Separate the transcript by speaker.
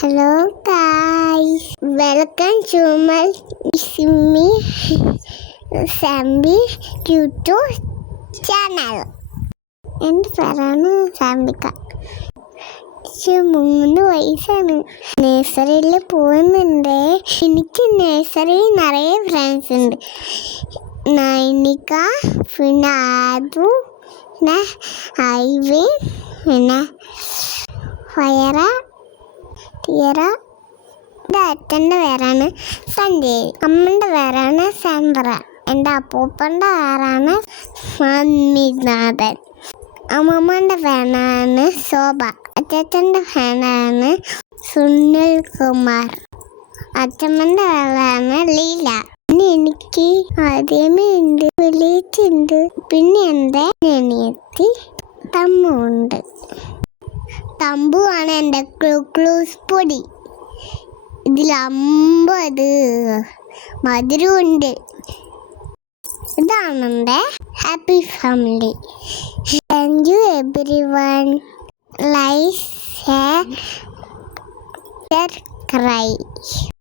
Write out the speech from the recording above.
Speaker 1: Hello guys, welcome to my Simi Sambi YouTube channel. എന്റെ പേരാണ് സാമ്പിക്ക മൂന്ന് വയസ്സാണ്. നേഴ്സറിയിൽ പോകുന്നുണ്ട്. എനിക്ക് നേഴ്സറിയിൽ നിറയെ ഫ്രണ്ട്സ് ഉണ്ട്. നൈനിക പിന്നെ ആദു പിന്നെ ഐവിൻ പിന്നെ ഫയറ തിയറ എന്റെ അച്ഛന്റെ പേരാണ് സഞ്ജയ്. അമ്മന്റെ പേരാണ് സാന്ദ്ര എന്റെ അപ്പൂപ്പന്റെ പേരാണ് സ്വാമിനാഥൻ അമ്മമ്മന്റെ പേരാണ് ശോഭ. അച്ഛന്റെ പേരാണ് സുനിൽ കുമാർ അച്ഛമ്മന്റെ പേരാണ് ലീല. പിന്നെ എനിക്ക് ആദ്യമേ ഉണ്ട്. വിളിച്ചുണ്ട് പിന്നെ എന്റെ അനിയത്തി തമ്മുണ്ട്. തമ്പുവാണ് എന്റെ ക്ലൂസ് പൊടി. ഇതിൽ അമ്പത് മധുരമുണ്ട്. ഇതാണ് എന്റെ happy family. Thank you everyone like subscribe